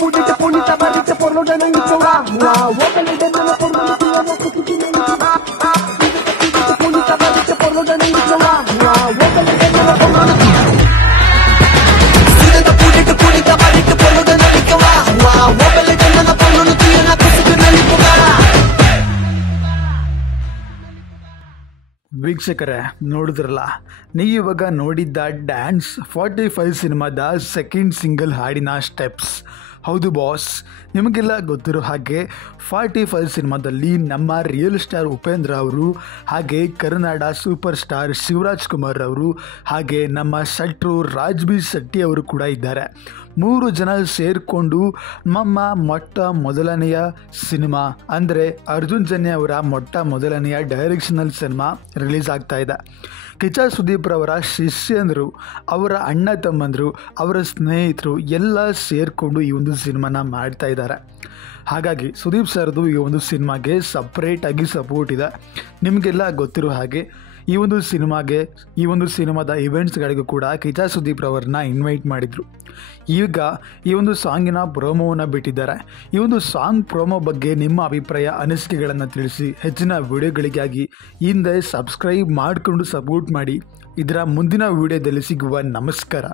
pudite punita barrite por lo de nangicho agua. Wopele de nana por lo de nangicho agua. Pudite punita barrite por lo de nangicho agua. Wopele de nana por lo de pudite punita barrite por lo de nangicho agua. Wopele de nana por lo de tiana kusuku nangicho agua. ವೀಕ್ಷಕರೇ ನೋಡಿದ್ರಲ್ಲ, ನೀವು ಇವಾಗ ನೋಡಿದ್ದ dance 45 ಸಿನಿಮಾದ second single ಹಾಡಿನ steps. ಹೌದು boss, ನಿಮಗೆಲ್ಲ ಗೊತ್ತಿರೋ ಹಾಗೆ 45 ಸಿನಿಮಾದಲ್ಲಿ ನಮ್ಮ ರಿಯಲ್ ಸ್ಟಾರ್ ಉಪೇಂದ್ರ ಅವರು, ಹಾಗೆ ಕನ್ನಡ ಸೂಪರ್ ಸ್ಟಾರ್ ಶಿವರಾಜ್ ಕುಮಾರ್ ಅವರು, ಹಾಗೆ ನಮ್ಮ ಶೆಟ್ರು ರಾಜ್ಬಿ ಶೆಟ್ಟಿ ಅವರು ಕೂಡ ಇದ್ದಾರೆ. 3 ಜನ ಸೇರಿಕೊಂಡು ನಮ್ಮ ಮೊದಲನೆಯ ಸಿನಿಮಾ ಅಂದರೆ ಅರ್ಜುನ್ ಜನ್ಯ ಅವರ ಮೊದಲನೆಯ ಡೈರೆಕ್ಷನಲ್ ಸಿನಿಮಾ ರಿಲೀಸ್ ಆಗ್ತಾ ಇದೆ. ಕಿಚ್ಚ ಸುದೀಪ್ ರವರ ಶಿಷ್ಯಂದರು, ಅವರ ಅಣ್ಣ ತಮ್ಮಂದರು, ಅವರ ಸ್ನೇಹಿತರು ಎಲ್ಲ ಸೇರಿಕೊಂಡು ಈ ಒಂದು ಸಿನಿಮಾನ ಮಾಡ್ತಾ ಇದ್ದಾರೆ. ಹಾಗಾಗಿ ಸುದೀಪ್ ಸರ್ದು ಈ ಒಂದು ಸಿನಿಮಾಗೆ ಸಪ್ರೇಟಾಗಿ ಸಪೋರ್ಟ್ ಇದೆ. ನಿಮಗೆಲ್ಲ ಗೊತ್ತಿರೋ ಹಾಗೆ ಈ ಒಂದು ಸಿನಿಮಾದ ಇವೆಂಟ್ಸ್ಗಳಿಗೂ ಕೂಡ ಕಿಚ್ಚ ಸುದೀಪ್ ರವರನ್ನ ಇನ್ವೈಟ್ ಮಾಡಿದರು. ಈಗ ಈ ಒಂದು ಸಾಂಗಿನ ಪ್ರೋಮೋವನ್ನು ಬಿಟ್ಟಿದ್ದಾರೆ. ಈ ಒಂದು ಸಾಂಗ್ ಪ್ರೋಮೋ ಬಗ್ಗೆ ನಿಮ್ಮ ಅಭಿಪ್ರಾಯ, ಅನಿಸಿಕೆಗಳನ್ನು ತಿಳಿಸಿ. ಹೆಚ್ಚಿನ ವಿಡಿಯೋಗಳಿಗಾಗಿ ಹಿಂದೆ ಸಬ್ಸ್ಕ್ರೈಬ್ ಮಾಡಿಕೊಂಡು ಸಪೋರ್ಟ್ ಮಾಡಿ. ಇದರ ಮುಂದಿನ ವಿಡಿಯೋದಲ್ಲಿ ಸಿಗುವ. ನಮಸ್ಕಾರ.